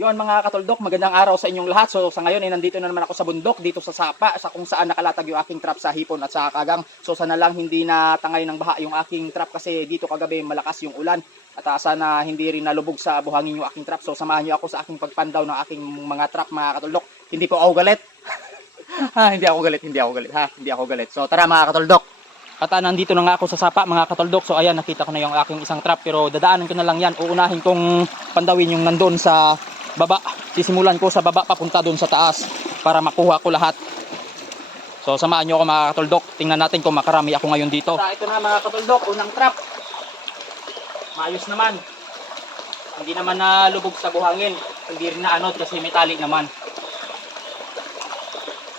Yun mga katuldok, magandang araw sa inyong lahat. So sa ngayon ay nandito na naman ako sa bundok, dito sa Sapa, sa kung saan nakalatag yung aking trap sa hipon at sa kagang. So sana lang hindi na tangay ng baha yung aking trap kasi dito kagabi malakas yung ulan. At sana hindi rin nalubog sa buhangin yung aking trap. So samahan niyo ako sa aking pagpandaw ng aking mga trap mga katuldok. Hindi po ako galit. Hindi ako galit, hindi ako galit ha. Hindi ako galit. So tara mga katuldok. At nandito na nga ako sa Sapa mga katuldok. So ayan, nakita ko na yung aking isang trap pero dadaanan ko na lang yan. Uunahin kong pandawin yung nandun sa baba. Sisimulan ko sa baba papunta doon sa taas para makuha ko lahat. So samahan nyo ako mga katuldok. Tingnan natin kung makarami ako ngayon dito. Ito na mga katuldok, unang trap. Maayos naman. Hindi naman nalubog sa buhangin. Hindi rin na anod kasi may tali naman.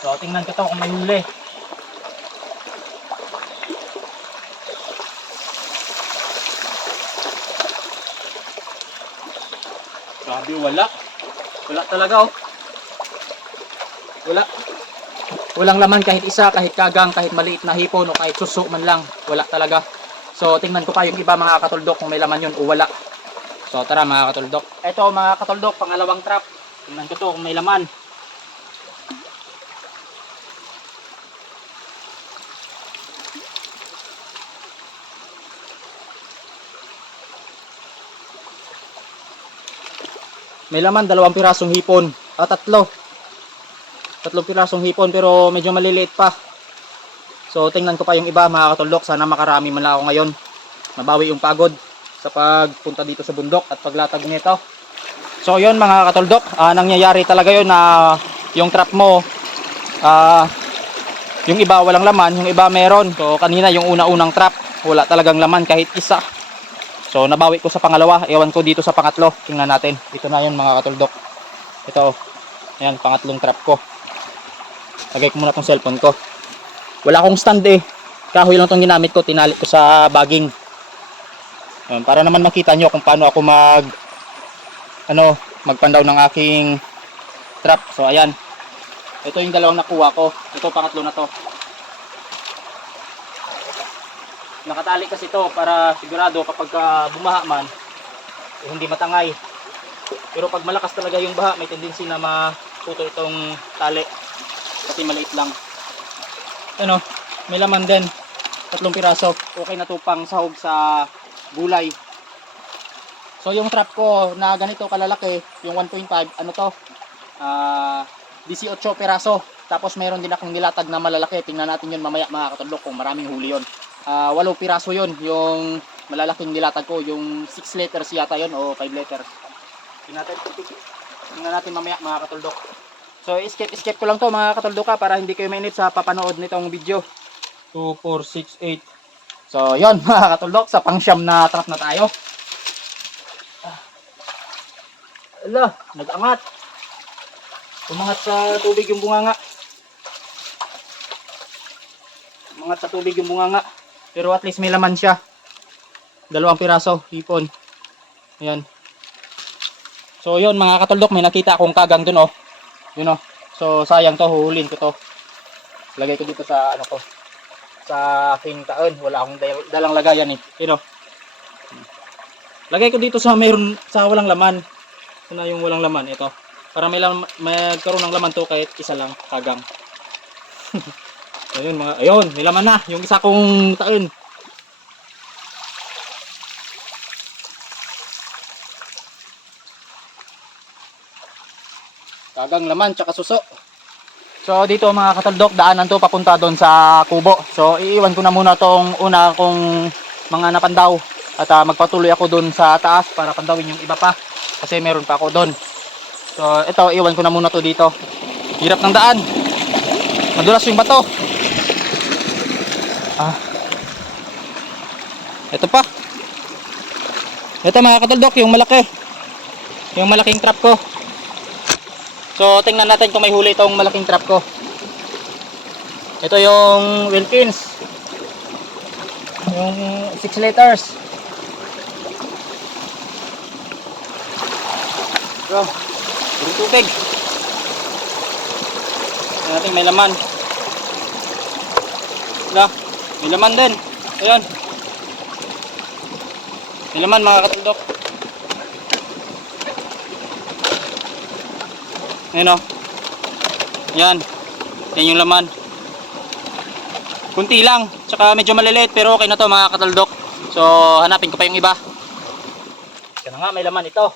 So tingnan ko to kung may huli. Grabe, wala. Wala talaga oh. Wala. Walang laman kahit isa, kahit kagang, kahit maliit na hipon o kahit suso man lang. Wala talaga. So tingnan ko pa yung iba mga katuldok kung may laman yun o wala. So tara mga katuldok. Ito mga katuldok, pangalawang trap. Tingnan ko to kung may laman. May laman, 2 pirasong hipon. Tatlo. 3 pirasong hipon pero medyo maliliit pa. So tingnan ko pa yung iba mga katuldok. Sana makarami man lang ako ngayon. Mabawi yung pagod sa pagpunta dito sa bundok at paglatag nito. So yun mga katuldok, nangyayari talaga yun na yung trap mo yung iba walang laman, yung iba meron. So kanina yung una-unang trap wala talagang laman kahit isa. So nabawi ko sa pangalawa, ewan ko dito sa pangatlo. Tingnan natin. Ito na yun mga katuldok. Ito. Ayan, pangatlong trap ko. Lagay ko muna tong cellphone ko. Wala akong stand eh. Kahoy lang tong ginamit ko, tinali ko sa bagging. Ayan, para naman makita nyo kung paano ako magpandaw ng aking trap. So ayan. Ito yung dalawang nakuha ko. Ito pangatlo na to. Nakatali kasi ito para sigurado kapag bumaha man hindi matangay. Pero pag malakas talaga yung baha may tendency na maputo itong tali kasi maliit lang. Ano, may laman din, 3 piraso. Okay na to pang sahog sa gulay. So yung trap ko na ganito kalalaki, yung 1.5, ano to, 18 piraso. Tapos meron din akong nilatag na malalaki. Tingnan natin yun mamaya mga katulok kung maraming huli yun. 8 piraso yun yung malalaking nilatag ko. Yung 6 liters yata yun o 5 liters. Tingnan natin mamaya mga katuldok. So skip ko lang to mga katuldoka para hindi kayo mainit sa papanood nitong video. 2, 4, 6, 8. So yun mga katuldok, sa pangsyam na trap na tayo. Ala, nag-angat. Umangat sa tubig yung bunganga. Umangat sa tubig yung bunganga. Pero at least may laman siya. 2 piraso, hipon. Ayan. So yun mga katuldok, may nakita akong kagang dun oh. Yun oh. So sayang to, huhulin ko to. Lagay ko dito sa ano ko. Sa aking taon. Wala akong dalang lagayan eh. Yun oh. Lagay ko dito sa mayroon sa walang laman. Ito na yung walang laman ito. Para magkaroon ng laman to kahit isa lang kagang. Ayun mga, ayun, may laman na yung isa kong taon. Kagang laman tsaka suso. So dito mga kataldok, daanan to papunta doon sa kubo. So iiwan ko na muna tong una kong mga napandaw at magpatuloy ako doon sa taas para pandawin yung iba pa kasi meron pa ako doon. So ito, iwan ko na muna to dito. Hirap ng daan. Madulas yung bato. Ito pa. Ito mga kataldok, yung malaki. Yung malaking trap ko. So tingnan natin kung may huli itong malaking trap ko. Ito yung Wilkins. Yung 6 liters. So, puro tubig. Tingnan natin may laman. May laman din. Ayun. May laman mga kataldok. Ayun o. Yan. Yan yung laman. Kunti lang. Tsaka medyo maliliit pero okay na to mga kataldok. So hanapin ko pa yung iba. Ito na nga, may laman ito.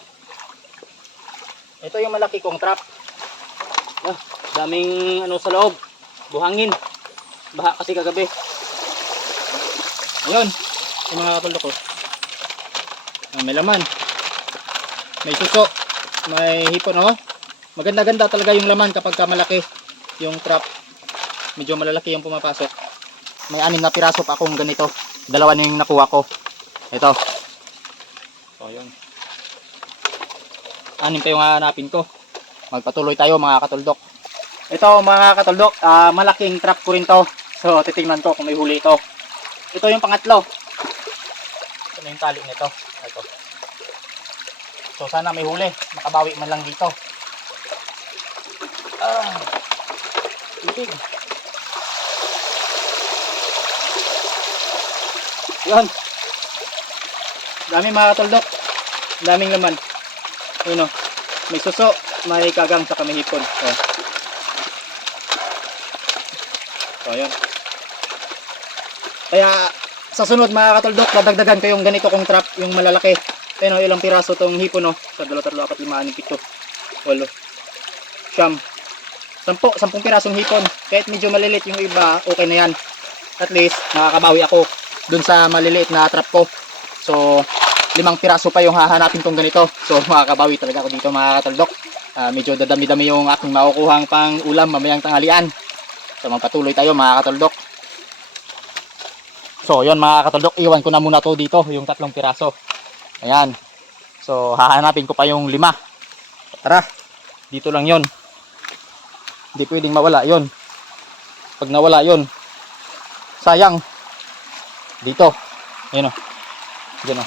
Ito yung malaki kong trap. Daming ano sa loob. Buhangin. Baha kasi kagabi. Ayun. Yung mga kataldok ko. May laman. May suso. May hipon oh. Maganda-ganda talaga yung laman kapag malaki yung trap. Medyo malalaki yung pumapasok. May 6 na piraso pa akong ganito. 2 na yung nakuha ko. Ito. So yun. 6 pa yung hanapin ko. Magpatuloy tayo mga katuldok. Ito mga katuldok, malaking trap ko rin to. So titingnan ko kung may huli ito. Ito yung pangatlo. Ito na yung tali nito. Ito. So sana may huli. Makabawi man lang dito. Ibig. Yun. Dami mga katuldok. Daming laman. Ayun o. May suso, may kagang, saka may hipon. So yun. Kaya sa sunod mga katuldok, dadagdagan ko yung ganito kong trap, yung malalaki. Ayun o, ilang piraso tong hipon o. Sa 2, 3, 4, 5, 6, 7, 8, 9, 10 pirasong hipon. Kahit medyo malilit yung iba, okay na yan. At least nakakabawi ako dun sa maliliit na trap ko. So 5 piraso pa yung hahanapin kong ganito. So makakabawi talaga ako dito mga kataldok. Medyo dadami-dami yung aking makukuhang pang ulam mamayang tanghalian. So magpatuloy tayo mga kataldok. So yun mga kataldok, iwan ko na muna to dito, yung 3 piraso. Ayan. So hahanapin ko pa yung 5. Tara, dito lang yon. Hindi pwedeng mawala yon. Pag nawala yon, sayang. Dito. Ayun o. Diyan o.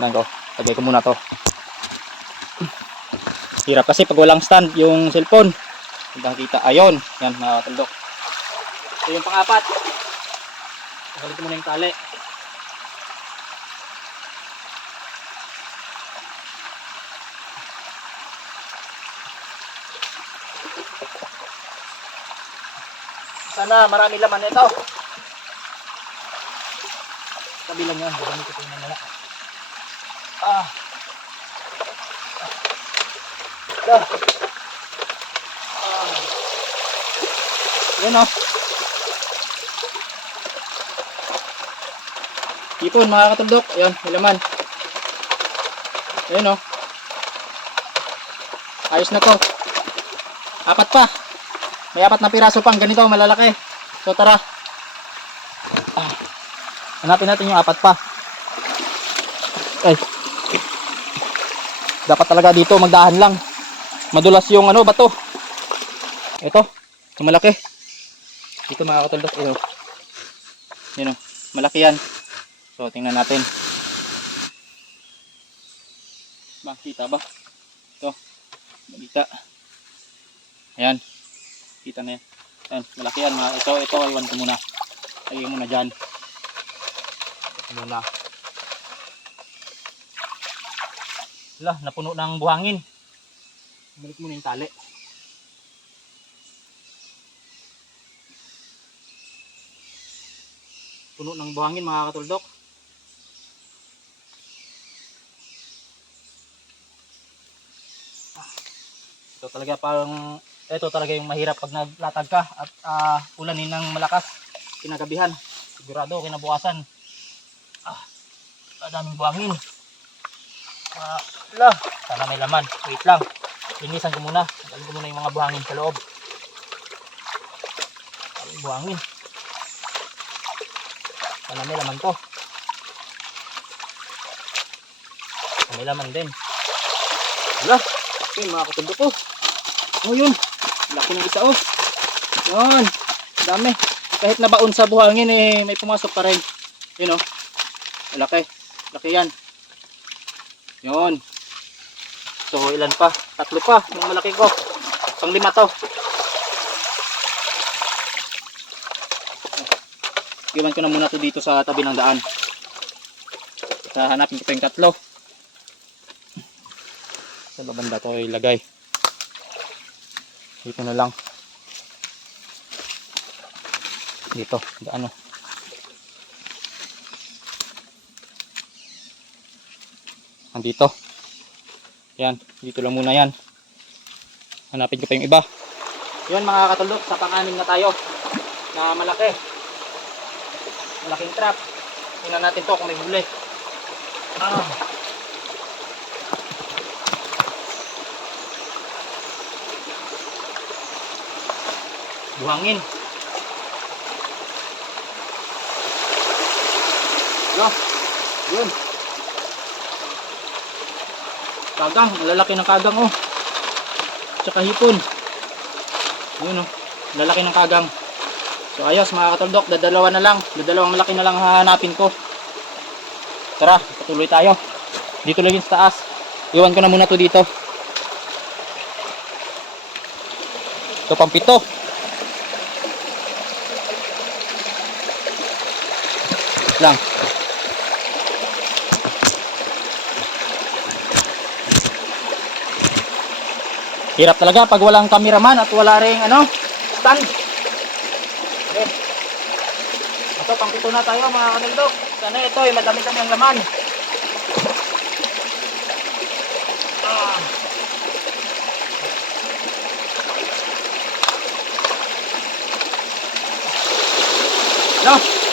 Nang ko. Lagay ko muna to. Hirap kasi pag walang stand yung cellphone. Hindi kita. Ayun. Yan mga kataldok. Ito yung pang-4. Balik mo na yung tali. Sana marami laman ito. Sabi lang yan. Marami ko ito na. Yan o. Hipon mga kataldok. Ayan, may laman. Ayan o. Ayos na to. 4 pa. May 4 na piraso pang ganito malalaki. So tara. Hanapin natin yung 4 pa. Ay. Dapat talaga dito magdahan lang. Madulas yung ano bato. Ito, yung malaki. Dito mga kataldok. Yan o. Malaki yan. So tingnan natin. Makita ba? Ito. Makita. Ayan. Kita na yan. Ayan, malaki yan. Ito, iwan ko muna. Ayun muna dyan. Ito muna. Wala, napuno ng buhangin. Balik muna yung tali. Puno ng buhangin mga katuldok. Ito talaga yung mahirap pag naglatag ka at ulanin ng malakas kinagabihan. Sigurado kinabukasan. Daming buhangin. Sana may laman. Wait lang. Linisan ko muna. Tanggalin ko muna yung mga buhangin sa loob. Daming buhangin. Sana may laman to. May laman din. Wala. Okay mga katundok ko. Yun. Laki ng isa oh. Yun. Dami. Kahit nabaon sa buhangin may pumasok pa rin. Yun oh. Malaki. Laki yan. Yun. So ilan pa? 3 pa. Yung malaki ko. Pang 5 to. Iwan ko na muna to dito sa tabi ng daan. Hanapin ko pa yung 3. Sa babanda to ilagay. Dito na lang. Dito, ano. Andito. Yan, dito lang muna yan. Hanapin ko pa yung iba. Yun mga katulok, sa pang-anim na tayo na malaki. Malaking trap. Tingnan natin to kung may huli. Buhangin. Yun. Kagang, lalaki ng kagang oh. Tsaka hipon. Yun oh, lalaki ng kagang. So ayos mga katuldok, dadalawa na lang. Dadalawang malaki na lang hahanapin ko. Tara, patuloy tayo. Dito lang sa taas. Iwan ko na muna to dito. Ito pang 7. Lang. Hirap talaga pag walang cameraman at wala ring stand. Okay. Ito pang 7 na tayo mga katuldok. Sana ito ay madami-dami ang laman.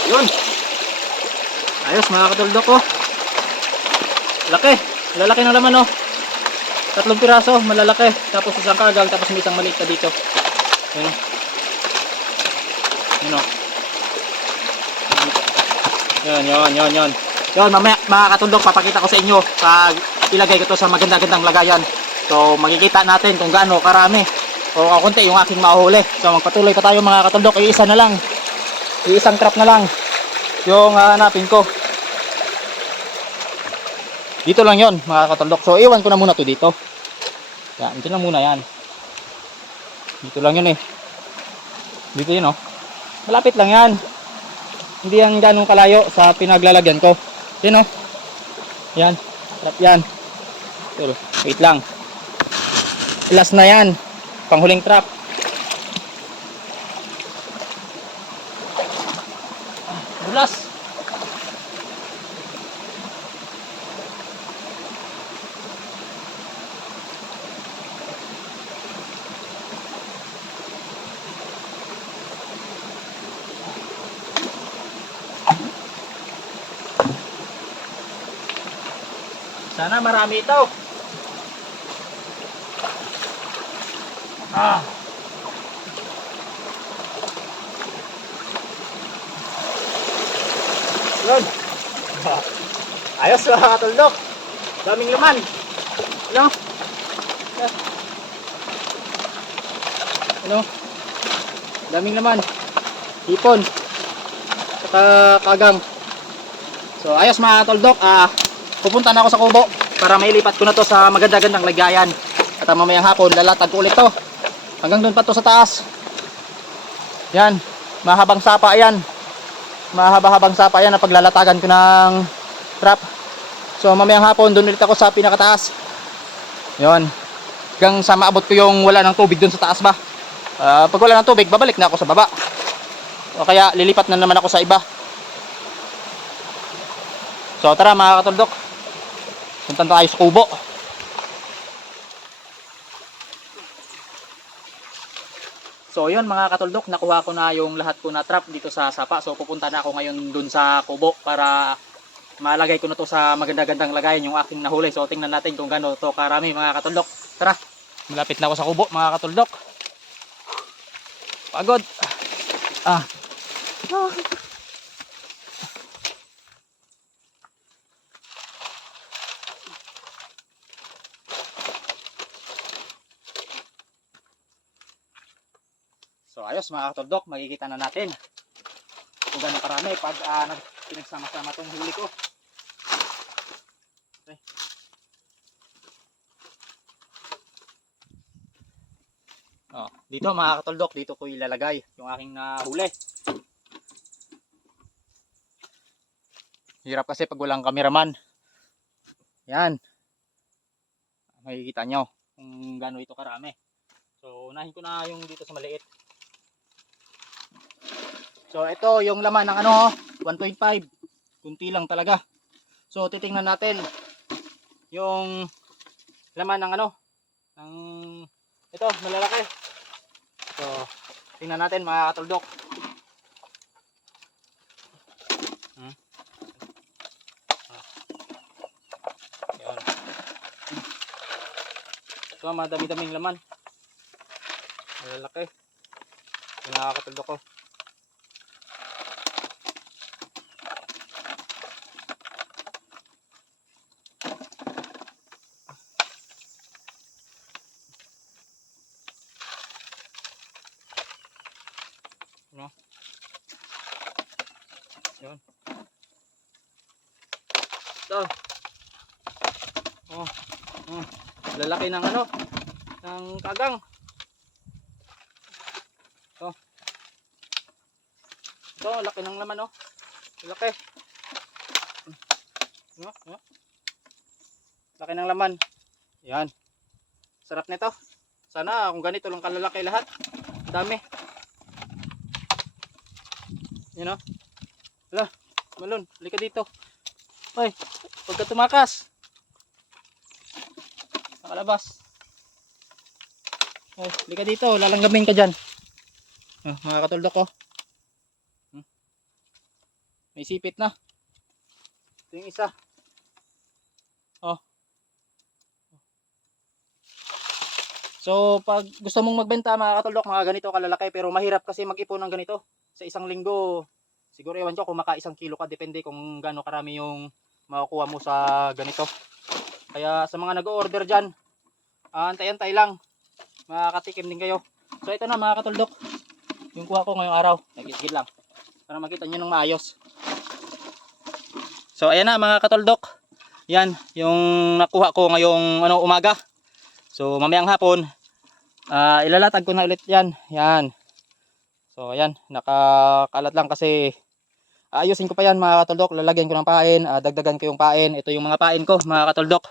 Yun. Ayos mga katuldok oh. Laki. Lalaki ng laman oh. 3 piraso, malalaki. Tapos isang kagang, tapos may isang maliit na dito. Yun oh. Yun oh. Yun. Yun, mamaya mga katuldok, papakita ko sa inyo pag ilagay ko to sa maganda-gandang lagayan. So makikita natin kung gaano karami o kakunti yung aking mahuli. So magpatuloy pa tayo mga katuldok. Iisa na lang. Iisang trap na lang yung hanapin ko. Dito lang yon mga katuldok. So iwan ko na muna to dito. Yan, dito lang muna yan. Dito lang yun eh. Dito yun oh. Malapit lang yan. Hindi yan ganong kalayo sa pinaglalagyan ko. Yan oh. Yan. Trap yan. Pero wait lang. Last na yan. Panghuling trap. Dulas. Sana marami ito. Yun. Ayos mga katuldok. Daming laman. Daming laman. Hipon. Saka kagang. So ayos mga katuldok. Pupunta na ako sa kubo para mailipat ko na to sa maganda-gandang lagayan. At mamayang hapon lalatag ko ulit to. Hanggang doon pa to sa taas. Yan. Mahabang sapa yan. Mahaba-habang sapa yan na paglalatagan ko ng trap. So mamayang hapon doon ulit ako sa pinakataas. Yon. Hanggang sa maabot ko yung wala ng tubig doon sa taas ba. Pag wala ng tubig, babalik na ako sa baba. O kaya lilipat na naman ako sa iba. So tara mga katuldok. Punta tayo sa kubo. So yun mga katuldok, nakuha ko na yung lahat ko na trap dito sa sapa. So pupunta na ako ngayon dun sa kubo para malagay ko na to sa maganda-gandang lagayan yung aking nahuli. So tingnan natin kung gaano to karami mga katuldok. Tara, malapit na ako sa kubo mga katuldok. Pagod. So ayos mga katuldok, makikita na natin kung gaano karami pag pinagsama-sama itong huli ko. Okay. Dito mga katuldok, dito ko ilalagay yung aking huli. Hirap kasi pag walang cameraman. Yan. Makikita nyo kung gaano ito karami. So unahin ko na yung dito sa maliit. So ito yung laman ng ano, 1.5. Kunti lang talaga. So titingnan natin yung laman ng ano, ng ito, malalaki. So tingnan natin mga katuldok. Ayun. Ito, madami-daming laman. Malalaki. Yung nakakatuldok ko. No? Yun. Ito. Oh. Oh. Lalaki ng ano, ng kagang. Ito. Ito, laki ng laman, oh. Laki. No? No? Laki ng laman. Yan. Sarap nito. Sana kung ganito lang kalalaki lahat. Dami. You know? Hala, Malon, halika dito. Ay, huwag ka tumakas. Nakalabas. Ay, halika dito, lalanggamin ka dyan. Mga katuldok ko. May sipit na. Ito yung isa. Oh. So, pag gusto mong magbenta mga katuldok, mga ganito kalalaki, pero mahirap kasi mag-ipon ng ganito. Sa isang linggo, siguro ewan ko kung maka 1 kilo ka, depende kung gaano karami yung makukuha mo sa ganito. Kaya sa mga nag-order dyan, antay-antay lang, makakatikim din kayo. So ito na mga katuldok, yung kuha ko ngayong araw, nagigil lang para makita nyo ng maayos. So ayan na mga katuldok, yan yung nakuha ko ngayong umaga. So mamayang hapon, ilalatag ko na ulit yan. Yan. So ayan, nakakalat lang kasi ayusin ko pa yan mga katuldok. Lalagyan ko ng pain, dagdagan ko yung pain. Ito yung mga pain ko mga katuldok.